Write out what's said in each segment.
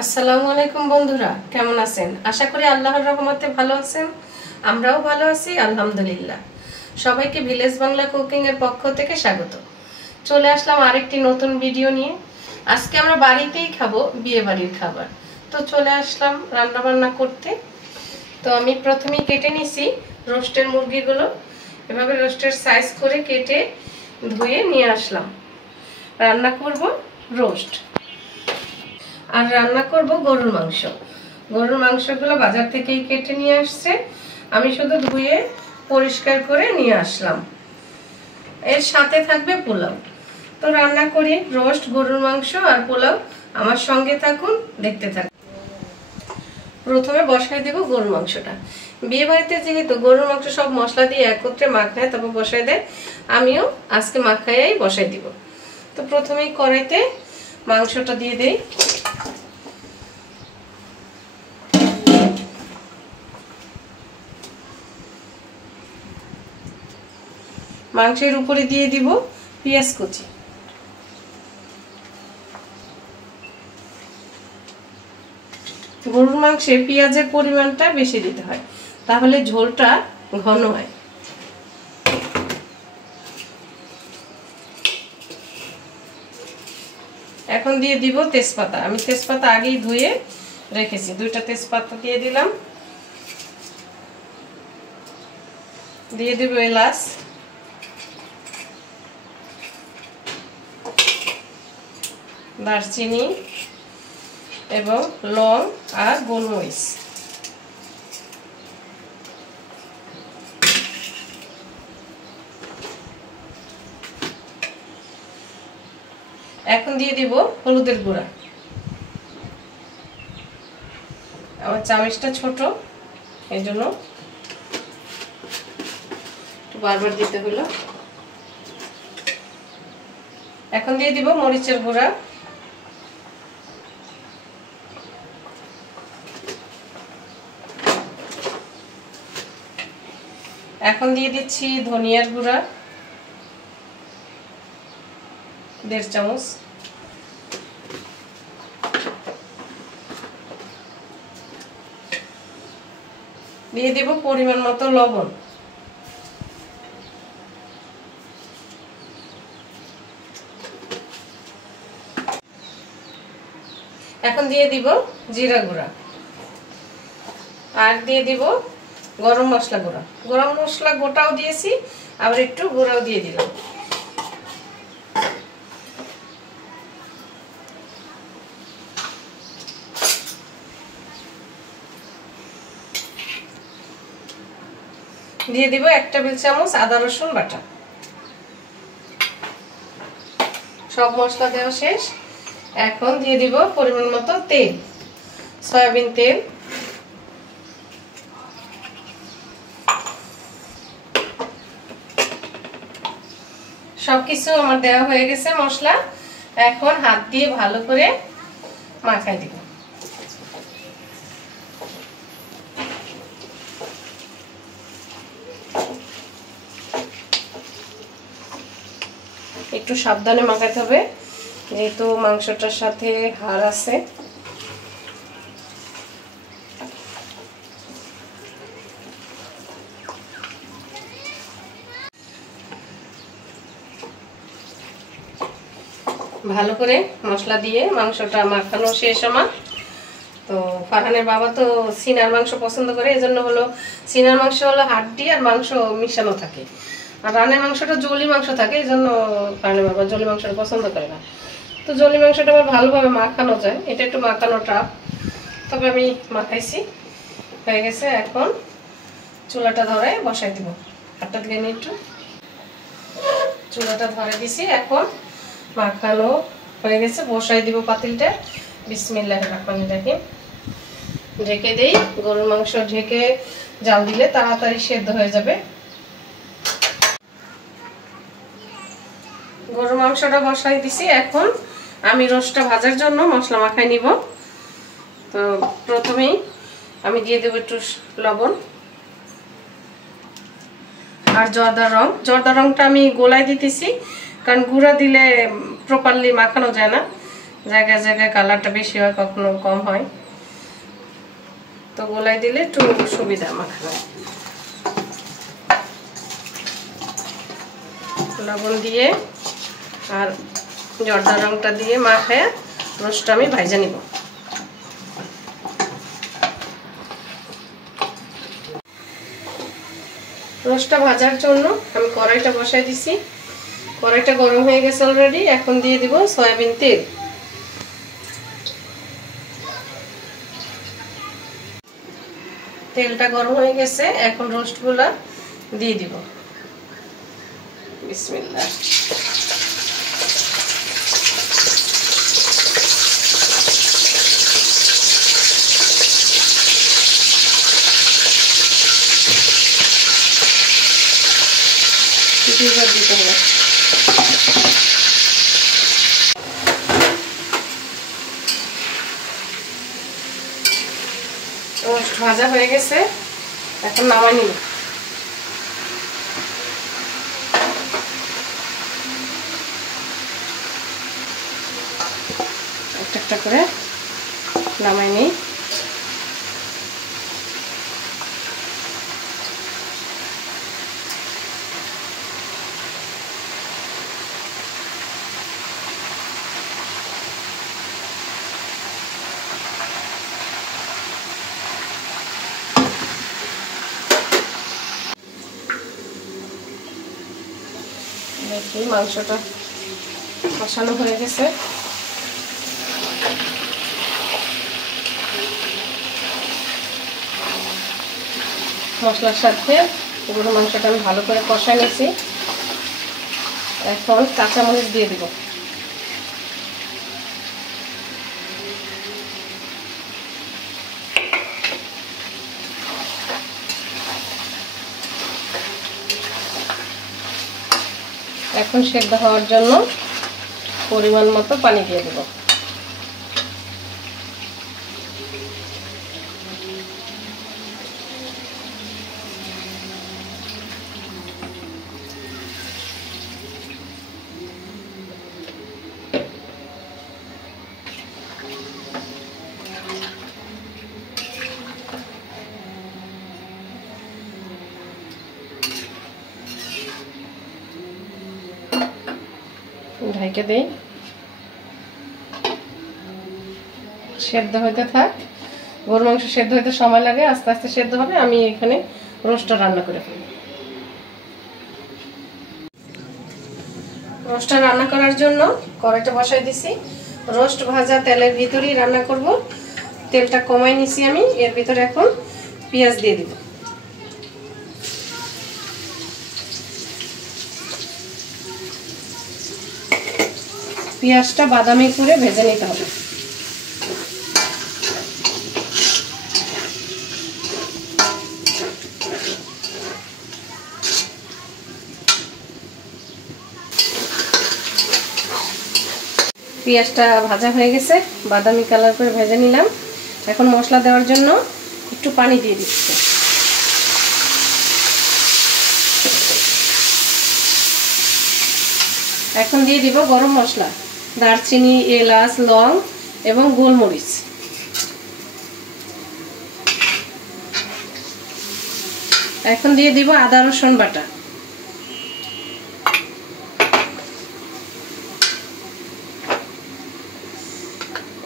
আসসালামু আলাইকুম বন্ধুরা, কেমন আছেন? আশা করি আল্লাহর রহমতে ভালো আছেন। আমরাও ভালো আছি আলহামদুলিল্লাহ। সবাইকে ভিলেজ বাংলা কুকিং এর পক্ষ থেকে স্বাগত। চলে আসলাম আরেকটি নতুন ভিডিও নিয়ে। আজকে আমরা বাড়িতেই খাবো বিয়ে বাড়ির খাবার। তো চলে আসলাম রান্না বান্না করতে। তো আমি প্রথমেই কেটে নিছি রোস্টের মুরগিগুলো। এভাবে রোস্টের সাইজ করে কেটে ধুয়ে নিয়ে আসলাম। রান্না করব রোস্ট আর রান্না করব গরুর মাংস। গরুর মাংসগুলো বাজার থেকেই কেটে নিয়ে আসছে, আমি শুধু ধুয়ে পরিষ্কার করে নিয়ে আসলাম। এর সাথে থাকবে পোলাও। তো রান্না করি রোস্ট, গরুর মাংস আর পোলাও। আমার সঙ্গে থাকুন, দেখতে থাকুন। প্রথমে বসায় দেব গরুর মাংসটা। বিয়ে বাড়িতে যেহেতু গরুর মাংস সব মশলা দিয়ে একত্রে মাখায়, তবে বসায় দেয়, আমিও আজকে মাখাইয়াই বসাই দিব। তো প্রথমেই কড়াইতে মাংসটা দিয়ে দেই। মাংসের উপরে দিয়ে দিব পেঁয়াজ কুচি। গরুর মাংসে পেঁয়াজের পরিমাণটা বেশি দিতে হয়, তাহলে ঝোলটা ঘন হয়। এখন দিয়ে দিব তেজপাতা। আমি তেজপাতা আগেই ধুয়ে রেখেছি, 2টা তেজপাতা দিয়ে দিলাম। দিয়ে দিব এলাচ, দারচিনি এবং লং আর গোলমরিচ। এখন দিয়ে দিব হলুদের গুঁড়া। আমার চামচটা ছোট, এই জন্য একটু বারবার দিতে হলো। এখন দিয়ে দিব মরিচের গুঁড়া। এখন দিয়ে দিচ্ছি ধনিয়ার গুঁড়া 1.5 চামচ। দিয়ে দেব পরিমাণ মতো লবণ। এখন দিয়ে দিব জিরা গুঁড়া আর দিয়ে দিব গরম মশলা গুঁড়া। গরম মশলা গোটাও দিয়েছি, আবার একটু গুঁড়াও দিয়ে দিলাম। দিয়ে দিব 1 টেবিল চামচ আদা রসুন বাটা। সব মশলা দেওয়া শেষ। এখন দিয়ে দিব পরিমাণ মতো তেল, সয়াবিন তেল। সবকিছু আমার দেওয়া হয়ে গেছে মশলা। এখন হাত দিয়ে ভালো করে মাখাই দিব। একটু সাবধানে মাখাতে হবে, যেহেতু মাংসটার সাথে হাড় আছে। ভালো করে মশলা দিয়ে মাংসটা মাখানো শেষ আমার। তো ফারহানের বাবা তো সিনার মাংস পছন্দ করে, এজন্য হলো সিনার মাংস হলো হাড্ডি আর মাংস মিশানো থাকে, আর রানের মাংসটা জলি মাংস থাকে, এজন্য ফারহানের বাবা জলি মাংসটা পছন্দ করে না। তো জলি মাংসটা আবার ভালোভাবে মাখানো যায়, এটা একটু মাখানো টাফ, তবে আমি মাখাইছি, হয়ে গেছে। এখন চুলাটা ধরে বসাই দিব। হাতটা দিয়ে নিয়ে একটু চুলাটা ধরে দিছি। এখন মাখানো হয়ে গেছে, বসাই দিব পাতিলটা। বিসমিল্লাহির রহমানির রহিম। ঢেকে দেই। গরুর মাংস ঢেকে জাল দিলে তাড়াতাড়ি সেদ্ধ হয়ে যাবে। গরুর মাংসটা বসাই দিছি। এখন আমি রোস্টটা ভাজার জন্য মশলা মাখাই নিব। তো প্রথমেই আমি দিয়ে দেব একটু লবণ আর জর্দা রং। জর্দা রংটা আমি গোলায় দিতেছি, কারণ গুঁড়া দিলে প্রপারলি মাখানো যায় না, জায়গায় জায়গায় কালারটা বেশি হয়, কখনো কম হয়, তো গোলাই দিলে একটু সুবিধা মাখানো। লবণ দিয়ে আর জর্দা রংটা দিয়ে মাখায় রোস্টটা আমি ভাজা নিব। রোস্টটা ভাজার জন্য আমি কড়াইটা বসাই দিছি। কড়াইটা গরম হয়ে গেছে অলরেডি। এখন দিয়ে দিব সয়াবিন তেল। তেলটা গরম হয়ে গেছে, এখন রোস্টগুলা দিয়ে দিব। বিসমিল্লাহ। দুইবার দিতে হবে। রোস্ট ভাজা হয়ে গেছে, এখন নামাই নিব। একটা একটা করে নামাই নিই। দেখি মাংসটা কষানো হয়ে গেছে। মশলার সাথে গরু মাংসটা আমি ভালো করে কষাই নিয়েছি। এখন কাঁচামরিচ দিয়ে দিব। এখন সেদ্ধ হওয়ার জন্য পরিমাণ মতো পানি দিয়ে দেব। ঢাইকে দেই, সেদ্ধ হইতে থাক। গরুর মাংস সেদ্ধ হইতে সময় লাগে, আস্তে আস্তে সেদ্ধ হবে। আমি এখানে রোস্টটা রান্না করে ফেলি। রোস্টটা রান্না করার জন্য কড়াইটা বসাই দিছি। রোস্ট ভাজা তেলের ভিতরেই রান্না করব। তেলটা কমাই নিছি আমি। এর ভিতরে এখন পেঁয়াজ দিয়ে দিব। পেঁয়াজটা বাদামি করে ভেজে নিতে হবে। পেঁয়াজটা ভাজা হয়ে গেছে, বাদামি কালার করে ভেজে নিলাম। এখন মশলা দেওয়ার জন্য একটু পানি দিয়ে দিচ্ছি। এখন দিয়ে দিব গরম মশলা, দারচিনি, এলাচ, লং এবং গোলমরিচ। এখন দিয়ে দিব আদা রসুন বাটা।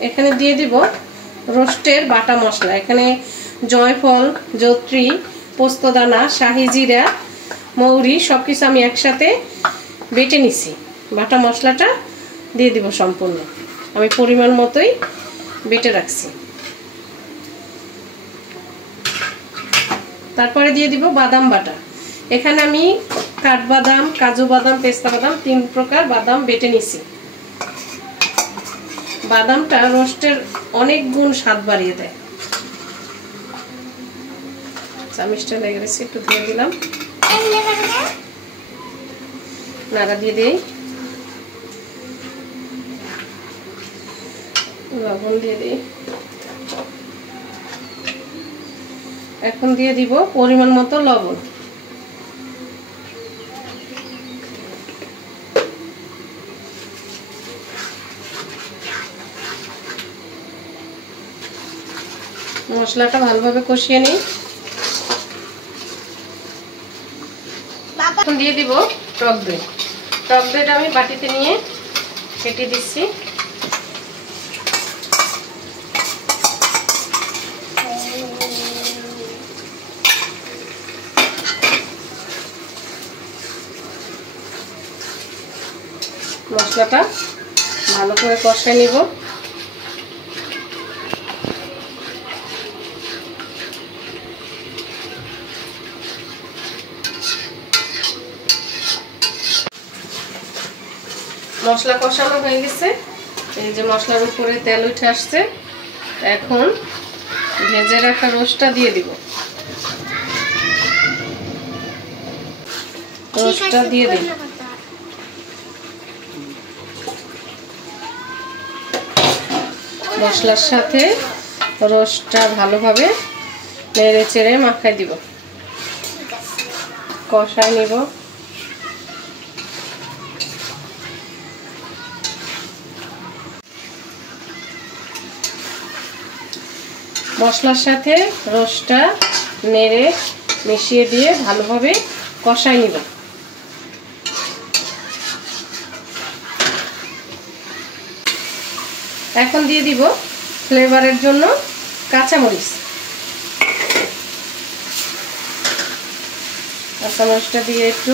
এখানে দিয়ে দিব রোস্টের বাটা মশলা। এখানে জয়ফল, জয়ত্রী, পোস্তদানা, শাহি জিরা, মৌরি সবকিছু আমি একসাথে বেটে নিছি। বাটা মশলাটা দিয়ে দিব সম্পূর্ণ। আমি পরিমাণ মতোই বেটে রাখছি। তারপরে দিয়ে দিব বাদাম বাটা। এখানে আমি কাঠবাদাম, কাজু বাদাম, পেস্তা বাদাম 3 প্রকার বাদাম বেটে নিছি। বাদামটা রোস্টের অনেক গুণ স্বাদ বাড়িয়ে দেয়। চামচটা লেগে গেছে, একটু ধুয়ে দিলাম। নাড়া দিয়ে দিই, লবণ দিয়ে দিই। এখন দিয়ে দিব পরিমাণ মতো লবণ। মশলাটা ভালোভাবে কষিয়ে নিই। এখন দিয়ে দিব টক দই। টক দইটা আমি বাটিতে নিয়ে কেটে দিচ্ছি। মশলাটা ভালো করে কষায় নিব। মশলা কষানো হয়ে গেছে, এই যে মশলার উপরে তেল উঠে আসছে। এখন ভেজে রাখা রোস্টটা দিয়ে দিব। রোস্টটা দিয়ে দিই। মশলার সাথে রোস্টটা ভালোভাবে নেড়ে চেড়ে মাখাই দিব, কষাই নিব। মশলার সাথে রোস্টটা নেড়ে মিশিয়ে দিয়ে ভালোভাবে কষাই নিব। এখন দিয়ে দিব ফ্লেভারের জন্য কাঁচামরিচ। কাঁচামরিচটা দিয়ে একটু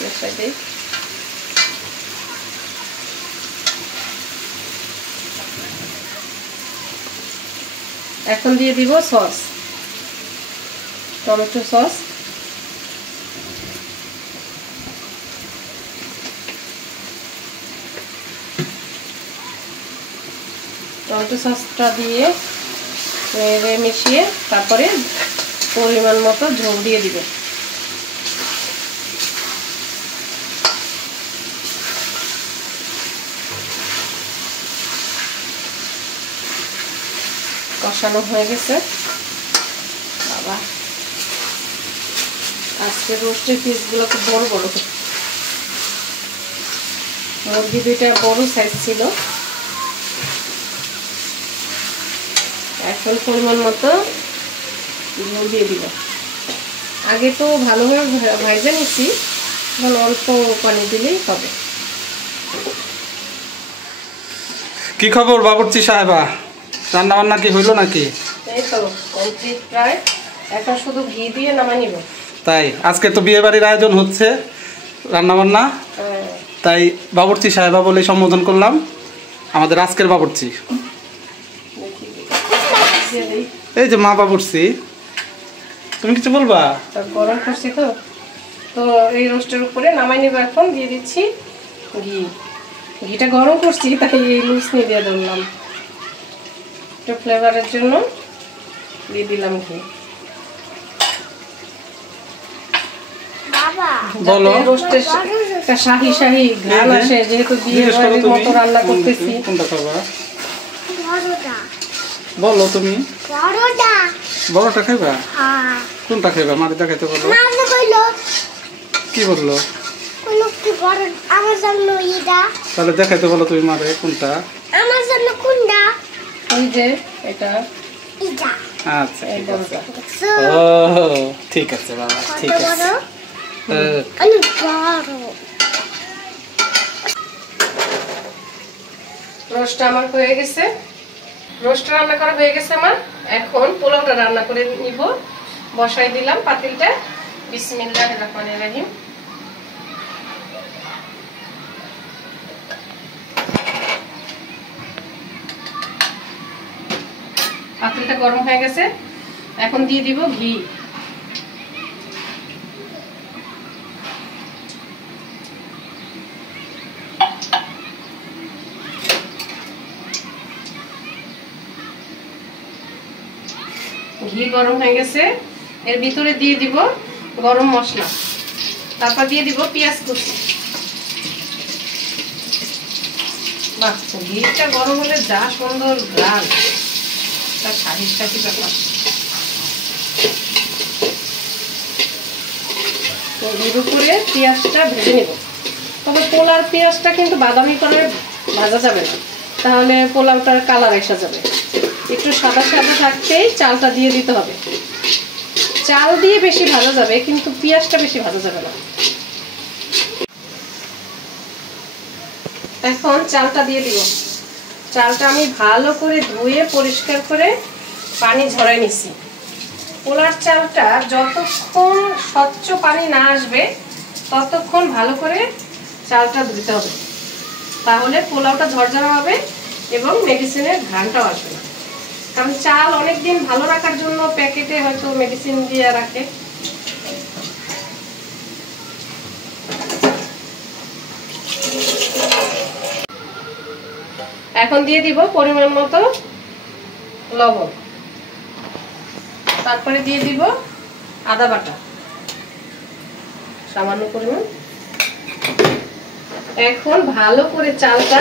মিশিয়ে দিই। এখন দিয়ে দিব সস, টমেটো সস। টমেটো সসটা দিয়ে নেড়ে মিশিয়ে তারপরে পরিমাণ মতো ঝোল দিয়ে দিবে। কষানো হয়ে গেছে। বাবা, আজকে রোস্টের পিসগুলো খুব বড় বড়। মুরগি দুইটা বড় সাইজ ছিল। এখন পরিমাণ মতো ঝোল দিয়ে দিব। আগে তো ভালোভাবে ভাজা নিচ্ছি, এখন অল্প পানি দিলেই হবে। কি খবর বাবুর্চি সাহেবা, রান্না বান্না কি হইলো নাকি? এই তো কমপ্লিট প্রায়, এখন শুধু ঘি দিয়ে নামাই নিব। তাই আজকে তো বিয়ে বাড়ির আয়োজন হচ্ছে, রান্না বান্না। তাই বাবুর্চি সাহেবা বলে সম্বোধন করলাম, আমাদের আজকের বাবুর্চি। এই যে মা বাবুর্চি, তুমি কিছু বলবা? গরম করছি তো, তো এই রোস্টের উপরে নামাই নিব। এখন দিয়ে দিচ্ছি ঘি। ঘিটা গরম করছি তাই এই লুচনি দিয়ে ধরলাম, একটু ফ্লেভারের জন্য দিয়ে দিলাম ঘি। বলো। রোস্টের একটা শাহি শাহি ঘ্রাণ আসে, যেহেতু বিয়ে বাড়ির মতো রান্না করতেছি। কোনটা খাবা বলো তুমি? বড়টা খাইবা? কোনটা খাইবা? মারি দেখাইতে বলো। কি বললো? তাহলে দেখাইতে বলো তুমি মারে, কোনটা আমার জন্য? কোনটা? এই যে এটা। আচ্ছা ও ঠিক আছে বাবা, ঠিক আছে। রোস্টটা আমার হয়ে গেছে, রোস্টটা রান্না করা হয়ে গেছে আমার। এখন পোলাওটা রান্না করে নিব। বসাই দিলাম পাতিলটা। বিসমিল্লাহির রহমানির রহিম। পাতিলটা গরম হয়ে গেছে, এখন দিয়ে দিব ঘি। ঘি গরম হয়ে গেছে, এর ভিতরে দিয়ে দিব গরম মশলা, তারপর দিয়ে দিব পেঁয়াজ কুচি। বাহ, ঘিটা গরম হলে যা সুন্দর ঘ্রাণ, তার শাহি শাহি ব্যাপার। তো এর উপরে পেঁয়াজটা ভেজে নেব, তবে পোলার পেঁয়াজটা কিন্তু বাদামি কালার ভাজা যাবে না, তাহলে পোলাওটার কালার এসে যাবে। একটু সাদা সাদা থাকতেই চালটা দিয়ে দিতে হবে। চাল দিয়ে বেশি ভাজা যাবে, কিন্তু পেঁয়াজটা বেশি ভাজা যাবে না। এখন চালটা দিয়ে দিব। চালটা আমি ভালো করে ধুয়ে পরিষ্কার করে পানি ঝরাই নিছি। পোলার চালটা যতক্ষণ স্বচ্ছ পানি না আসবে ততক্ষণ ভালো করে চালটা ধুতে হবে, তাহলে পোলাওটা ঝরঝরা হবে এবং মেডিসিনের ঘ্রাণটাও আসবে না। কারণ চাল অনেকদিন ভালো রাখার জন্য প্যাকেটে হয়তো মেডিসিন দিয়ে রাখে। এখন দিয়ে দিব পরিমাণ মতো লবণ, তারপরে দিয়ে দিব আদা বাটা সামান্য পরিমাণ। এখন ভালো করে চালটা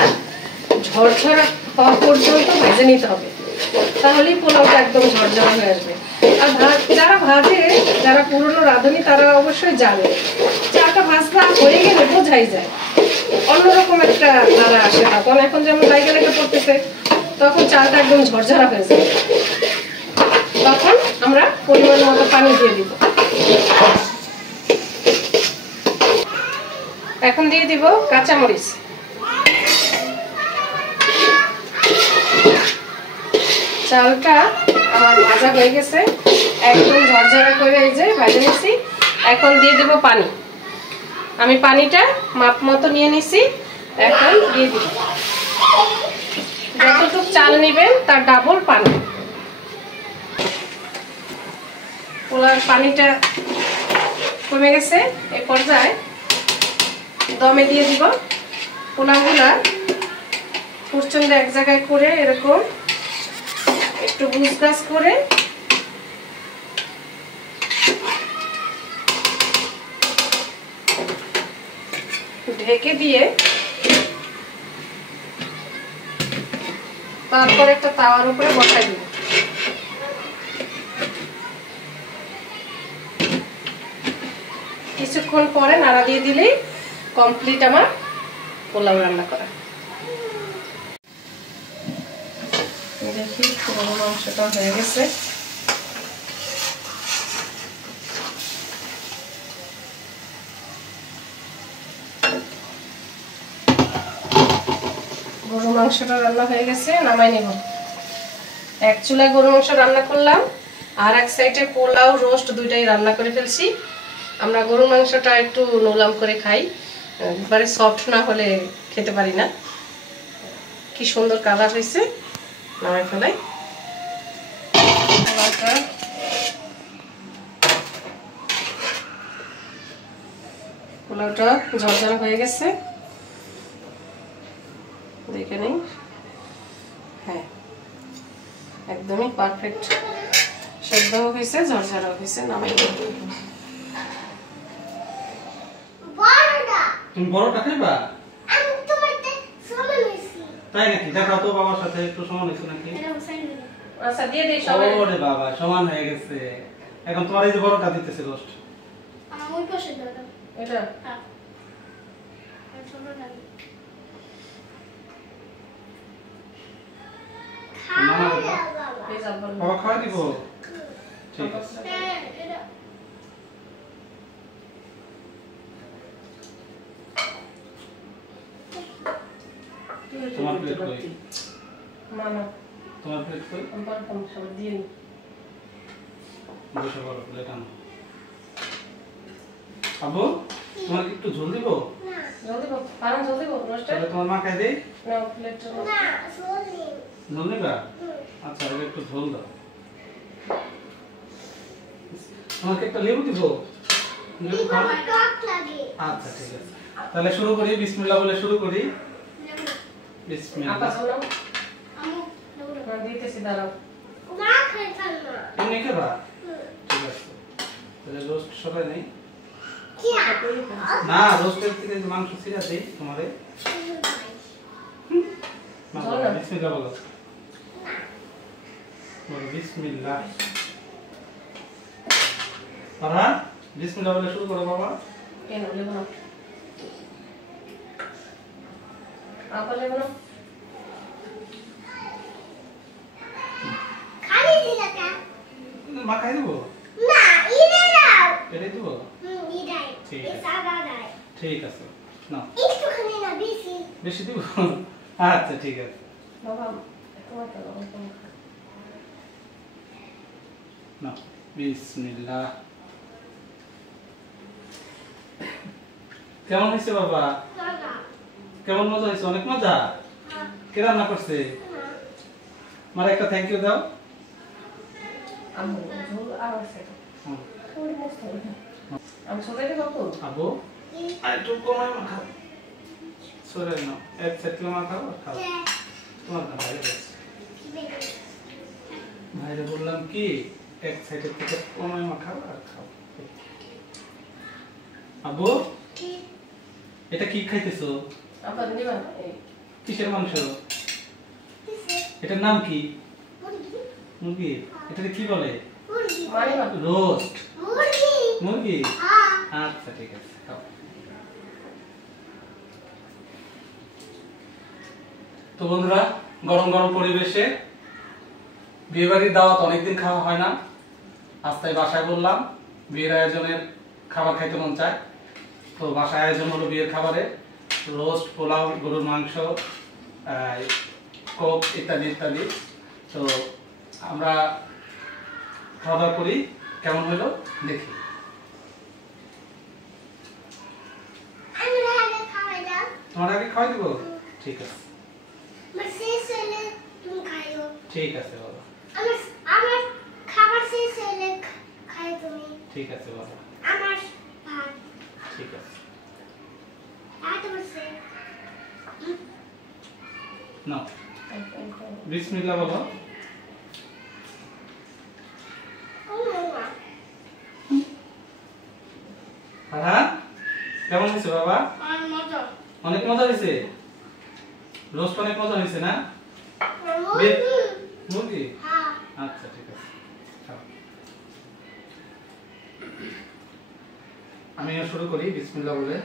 ঝরঝরা হওয়া পর্যন্ত ভেজে নিতে হবে, তাহলেই পোলাওটা একদম ঝরঝরা হয়ে আসবে। আর যারা ভাজে, যারা পুরনো রাঁধুনি, তারা অবশ্যই জানে চালটা ভাজা হয়ে গেলে বোঝাই যায়, অন্যরকম একটা নাড়া আসে তখন। এখন যেমন লাইগা লেগে পড়তেছে, তখন চালটা একদম ঝরঝরা হয়ে যায়। তখন আমরা পরিমাণ মতো পানি দিয়ে দিব। এখন দিয়ে দিব কাঁচামরিচ। চালটা আমার ভাজা হয়ে গেছে, একদম ঝরঝরা করে এই যে ভেজে নিছি। এখন দিয়ে দেব পানি। আমি পানিটা মাপ মতো নিয়ে নিছি, এখন দিয়ে দিব। যতটুকু চাল নেবেন তার ডাবল পানি। পোলার পানিটা কমে গেছে, এ পর্যায়ে দমে দিয়ে দিব। পোলাওগুলা প্রচন্ড এক জায়গায় করে এরকম একটু গুছগাছ করে ঢেকে দিয়ে তারপর একটা তাওয়ার উপরে বসাই দিব। কিছুক্ষণ পরে নাড়া দিয়ে দিলেই কমপ্লিট আমার পোলাও রান্না করা। দেখি গরুর মাংসটা হয়ে গেছে। গরুর মাংসটা রান্না হয়ে গেছে, নামাই নিব। এক চুলায় গরুর মাংস রান্না করলাম, আর এক সাইডে পোলাও রোস্ট দুইটাই রান্না করে ফেলছি। আমরা গরুর মাংসটা একটু নরম করে খাই, একবারে সফট না হলে খেতে পারি না। কি সুন্দর কালার হয়েছে, নামাই ফেলাই। পোলাওটা ঝরঝরা হয়ে গেছে, দেখে নেই। হ্যাঁ, একদমই পারফেক্ট সেদ্ধ হয়েছে, ঝরঝরা হয়েছে। নামাই তুমি বড়টা খাইবা? তাই নাকি? দেখাও তো বাবার সাথে একটু সমান হয়েছে নাকি? আচ্ছা দিয়ে দেই সবাই। ওরে বাবা, সমান হয়ে গেছে। এখন তোমার এই যে বড়টা দিতেছে রোস্ট। ওই পাশে দাও। এটা হ্যাঁ, ছোট দাও। এই যাবো। বাবা খাওয়া দিব? ঠিক আছে। এটা তোমার প্লেট কই? মানা তোমার প্লেট কই? আমার কম সব দিয়ে নি। বসে বড় প্লেট আনো। আবু, তোমার একটু ঝোল দিব? না, জলদি বল, পারা জলদি বল, রোস্টার তাহলে তোমার মা খাই দেই? না প্লেটটা না, সরি। ঝোল নিবা? আচ্ছা, এবার একটু ঝোল দাও। তোমাকে একটা লেবু দিব? লেবু খাও? টক লাগে। আচ্ছা, ঠিক আছে। তাহলে শুরু করি, বিসমিল্লাহ বলে শুরু করি। নেবো। বিসমিল্লাহ। আপা বলো। আমু, নেবো না। না দিতেছি দাঁড়াও। না খাইতাম না। তুমি খাবা? ঠিক আছে। তাহলে রোস্ট সবাই নেই? কি? না, রোস্টের থেকে যে মাংস ছিঁড়া দেই তোমারে। বিসমিল্লাহ বলো। বলো বিসমিল্লাহ। পারা, বিসমিল্লাহ বলে শুরু করো বাবা। কেন লেবো না? আপা লেবো না? মাখাই দেবো না ইরে দাও এটাই দেবো ইরাই ঠিক আছে। সাদা দাই ঠিক আছে না একটুখানি না বেশি বেশি দিব আচ্ছা ঠিক আছে বাবা তোমার তো বাবা তোমার না বিসমিল্লাহ কেমন হয়েছে বাবা দাদা কেমন মজা হয়েছে অনেক মজা হ্যাঁ কে রান্না করছে মারা একটা থ্যাংক ইউ দাও আম্মু ঝোল আর আছে হুম। থোড়ি মস্ত আমি ছোটাকে কত আবু আর একটু কমায় মাখাও সরে নাও এক সাইড থেকে মাখাও আর খাও তোমার না ভাইরে বলছি। ভাইরে বললাম কি এক সাইডের থেকে কমায় মাখাও আর খাও আবু এটা কি খাইতেছো আপনার নিবা কিসের মাংস এটার নাম কি মুরগি এটাকে কি বলে মানে রোস্ট মুরগি আচ্ছা ঠিক আছে খাও তো বন্ধুরা গরম গরম পরিবেশে বিয়েবাড়ির দাওয়াত অনেকদিন খাওয়া হয় না আজ তাই বাসায় বললাম বিয়ের আয়োজনের খাবার খাইতে মন চায় তো বাসায় আয়োজন হলো বিয়ের খাবারে রোস্ট পোলাও গরুর মাংস কোক ইত্যাদি ইত্যাদি তো আমরা খাওয়া দাওয়া করি কেমন হলো দেখি তোমার আগে খাওয়াই দেবো ঠিক আছে ঠিক আছে বাবা ঠিক আছে বাবা ঠিক আছে নাও বিসমিল্লাহ বাবা হ্যাঁ কেমন হয়েছে বাবা অনেক মজা হয়েছে রোস্ট অনেক মজা হয়েছে না মুরগি আচ্ছা ঠিক আছে খাও। আমি শুরু করি বিসমিল্লাহ বলে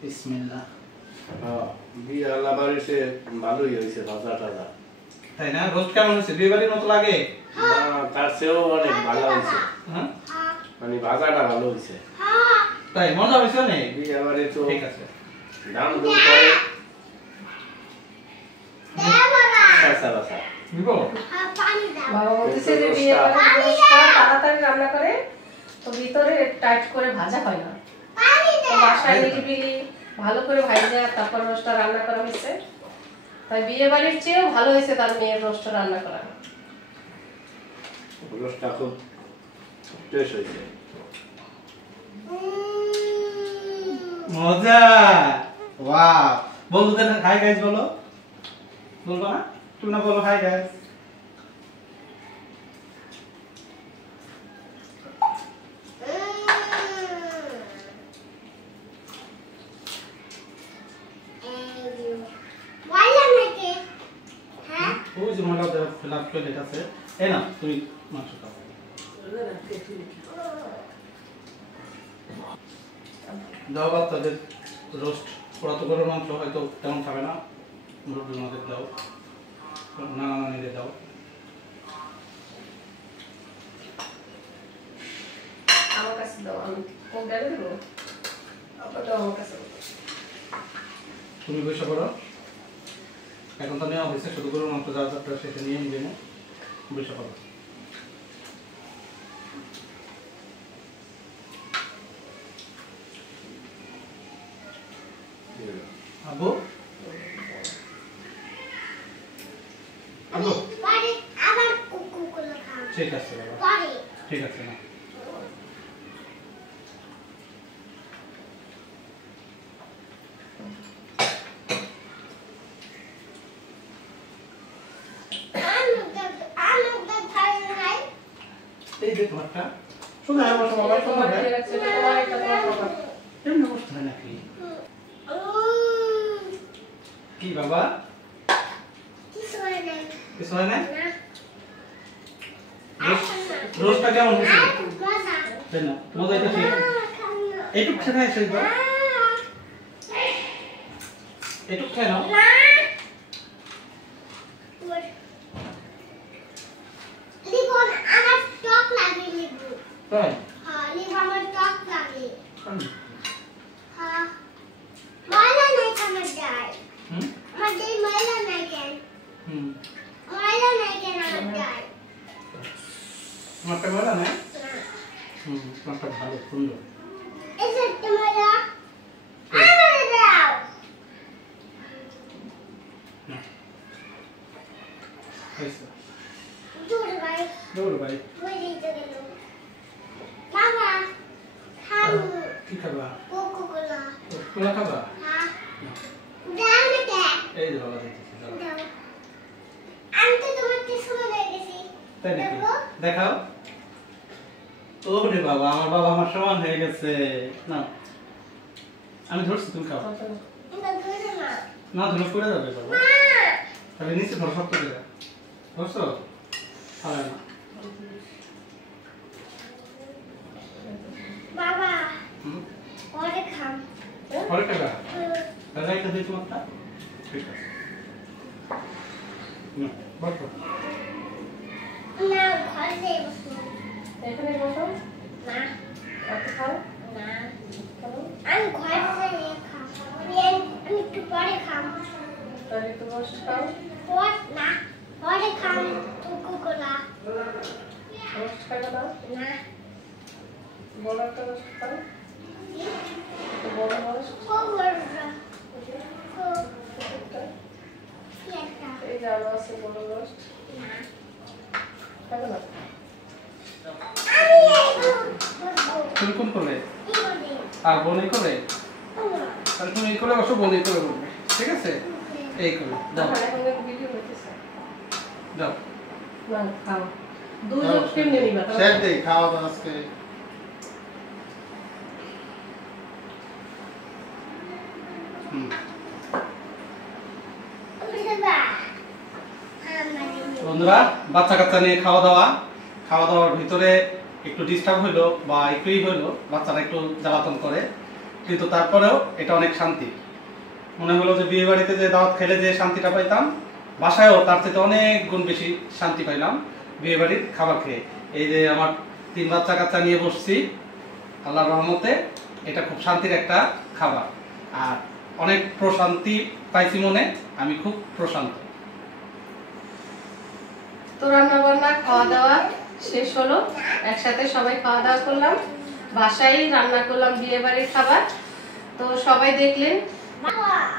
বিসমিল্লাহ বিয়ে আল্লাহ বাড়িতে ভালোই হয়েছে ভাজা টাজা তাই না রোস্ট কেমন হয়েছে বিয়ে বাড়ির মতো লাগে তার চেয়েও অনেক ভালো হয়েছে হ্যাঁ মানে ভাজাটা ভালো হয়েছে তাই মজা হয়েছে অনেক বিয়ে বাড়ি তো ঠিক আছে দাম দূর করে আচ্ছা আচ্ছা দিব বাবা বলতেছে যে বিয়ে বাড়ির রোস্টটা তাড়াতাড়ি রান্না করে তো ভিতরে টাইট করে ভাজা হয় না তো বাসায় নিরিবিলি ভালো করে ভাজা তারপর রোস্টটা রান্না করা হয়েছে তাই বিয়ে বাড়ির চেয়েও ভালো হয়েছে তার মেয়ের রোস্টটা রান্না করা রোস্টটা খুব টেস্ট হয়েছে মজা ওয়াও বন্ধুদের হাই গাইস বলো বলবো না তুমি না বলো হাই গাইস ওই যে ময়লা দেওয়া ফিলাপ প্লেট আছে এই না তুমি মাংস খাও দাও বাচ্চাদের রোস্ট ওরা তো গরুর মাংস হয়তো তেমন খাবে না মুরব্বীর মাদের দাও নানা নানিদের দাও আমার কাছে দাও আমি কোনটা দেবো আপনারটা আমার কাছে দাও। তুমি বসে পড়ো এখন তো নেওয়া হয়েছে শুধু গরুর মাংস যা যাত্রা সেটা নিয়ে নিবে না বসে পড়ো আবু আবু ঠিক আছে বাবা ঠিক আছে না এই যে তোমারটা শুনে আমার সবাই তোমার তোমার দিয়ে রাখছে, এটা তোমার, এটা তোমার বাবার। এমনি বসতে হয় নাকি কি বাবা কিছু হয় না রোজটা কেমন হয়েছে তাই না মজা এটা ঠিক এইটুক খেয়ে খাইছো এইটুক খেয়ে নাও লিবন আমার টক লাগে লিবু তাই হ্যাঁ লিবু আমার টক লাগে হ্যাঁ ময়লা নাই আমার ডাল হুম আমার ডাল ময়লা নাই কেন হুম ময়লা নাই কেন আমার ডাল আমারটা ভালো না হুম আমারটা ভালো সুন্দর এসে তোমরা আমার দাও হয়েছে দূর ভাই দৌড় ভাই বলি তো গেল বাবা খাবো কি খাবা কোকো কোলা কোলা খাবা হ্যাঁ দাও না কে এই যে বাবা দিতেছি দাও। দাও আমি তো তোমার টিস্যু নিয়ে গেছি তাই নাকি দেখো দেখাও ওরে বাবা আমার বাবা আমার সমান হয়ে গেছে না আমি ধরছি তুমি খাও এটা ধরে না না ধরে পড়ে যাবে বাবা মা তাহলে নিচে ধর সব করে দাও ধরছো খাবে না বাবা হুম পরে খাম পরে খাবা তাহলে একটা দিই তোমারটা ঠিক আছে না বসো না ঘরে যাই বসবো এখানে বসো না এত খাও না খাও আমি ঘরে যাই খাম আমি একটু পরে খাম তাহলে একটু বস খাও পর না পরে খাম কোকো কোলা বস খাওয়া দাও না বড় একটা বস খাও একটু বড় বস এই যে আরো আছে বড় বস খাবে না তুমি কোন করবে আর বোন এই করে তাহলে তুমি এই করে বসো বোন এই করে বলবে ঠিক আছে এই করে দাও এখন ভিডিও করতেছে দাও না খাও দুজন কেমনে নিবা শেষ দেই খাওয়া দাওয়া আজকে হুম বন্ধুরা বাচ্চা কাচ্চা নিয়ে খাওয়া দাওয়ার ভিতরে একটু ডিস্টার্ব হইলো বা একটুই হইলো বাচ্চারা একটু জ্বালাতন করে কিন্তু তারপরেও এটা অনেক শান্তি মনে হলো যে বিয়ে বাড়িতে যে দাওয়াত খেলে যে শান্তিটা পাইতাম বাসায়ও তার থেকে অনেক গুণ বেশি শান্তি পাইলাম বিয়ে বাড়ির খাবার খেয়ে এই যে আমার 3 বাচ্চা কাচ্চা নিয়ে বসছি আল্লাহর রহমতে এটা খুব শান্তির একটা খাবার আর অনেক প্রশান্তি পাইছি মনে আমি খুব প্রশান্ত তো রান্না বান্না খাওয়া দাওয়া শেষ হলো একসাথে সবাই খাওয়া দাওয়া করলাম বাসায় রান্না করলাম বিয়ে বাড়ির খাবার তো সবাই দেখলেন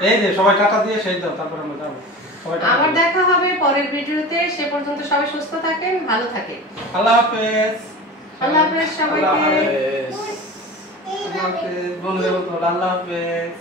এই যে সবাই টাটা দিয়ে শেষ দাও তারপর আমরা যাবো সবাই টাটা আবার দাও। দেখা হবে পরের ভিডিওতে সে পর্যন্ত সবাই সুস্থ থাকেন ভালো থাকেন আল্লাহ হাফেজ আল্লাহ হাফেজ সবাইকে আল্লাহ হাফেজ বন্ধুদের মতো আল্লাহ হাফেজ